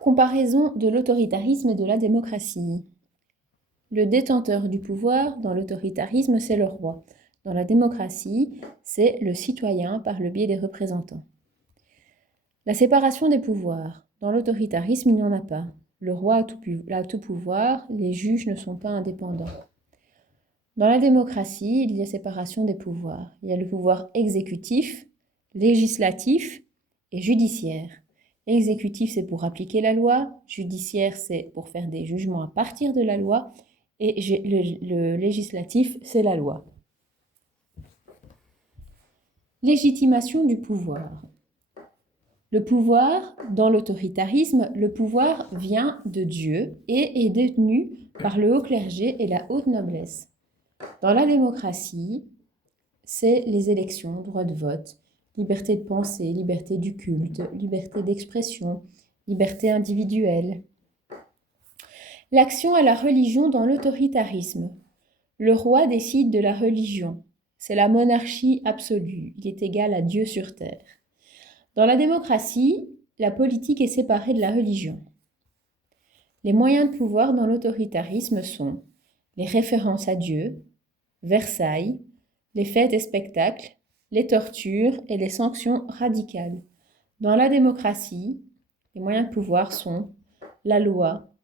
Comparaison de l'autoritarisme et de la démocratie. Le détenteur du pouvoir dans l'autoritarisme, c'est le roi. Dans la démocratie, c'est le citoyen par le biais des représentants. La séparation des pouvoirs. Dans l'autoritarisme, il n'y en a pas. Le roi a tout pouvoir, les juges ne sont pas indépendants. Dans la démocratie, il y a séparation des pouvoirs. Il y a le pouvoir exécutif, législatif et judiciaire. Exécutif, c'est pour appliquer la loi. Judiciaire, c'est pour faire des jugements à partir de la loi. Et le législatif, c'est la loi. Légitimation du pouvoir. Le pouvoir, dans l'autoritarisme, le pouvoir vient de Dieu et est détenu par le haut clergé et la haute noblesse. Dans la démocratie, c'est les élections, droit de vote, liberté de pensée, liberté du culte, liberté d'expression, liberté individuelle. L'action à la religion dans l'autoritarisme. Le roi décide de la religion. C'est la monarchie absolue. Il est égal à Dieu sur terre. Dans la démocratie, la politique est séparée de la religion. Les moyens de pouvoir dans l'autoritarisme sont les références à Dieu, Versailles, les fêtes et spectacles, les tortures et les sanctions radicales. Dans la démocratie, les moyens de pouvoir sont la loi,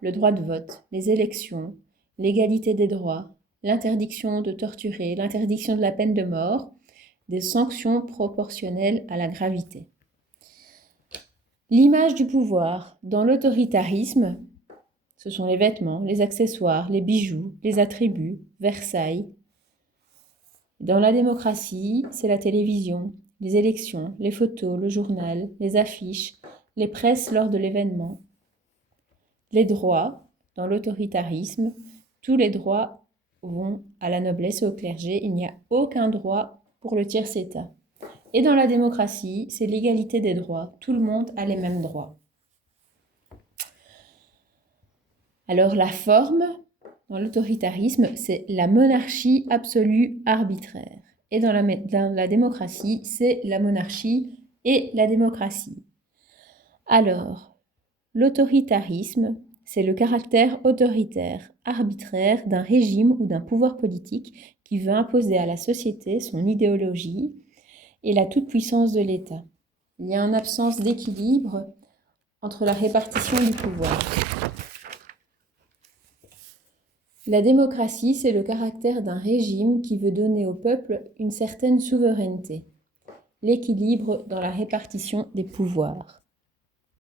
le droit de vote, les élections, l'égalité des droits, l'interdiction de torturer, l'interdiction de la peine de mort, des sanctions proportionnelles à la gravité. L'image du pouvoir dans l'autoritarisme, ce sont les vêtements, les accessoires, les bijoux, les attributs, Versailles. Dans la démocratie, c'est la télévision, les élections, les photos, le journal, les affiches, les presses lors de l'événement. Les droits, dans l'autoritarisme, tous les droits vont à la noblesse et au clergé. Il n'y a aucun droit pour le tiers-état. Et dans la démocratie, c'est l'égalité des droits. Tout le monde a les mêmes droits. Alors la forme, dans l'autoritarisme, c'est la monarchie absolue arbitraire. Et dans la démocratie, c'est la monarchie et la démocratie. Alors, l'autoritarisme, c'est le caractère autoritaire, arbitraire d'un régime ou d'un pouvoir politique qui veut imposer à la société son idéologie et la toute-puissance de l'État. Il y a une absence d'équilibre entre la répartition du pouvoir. La démocratie, c'est le caractère d'un régime qui veut donner au peuple une certaine souveraineté, l'équilibre dans la répartition des pouvoirs.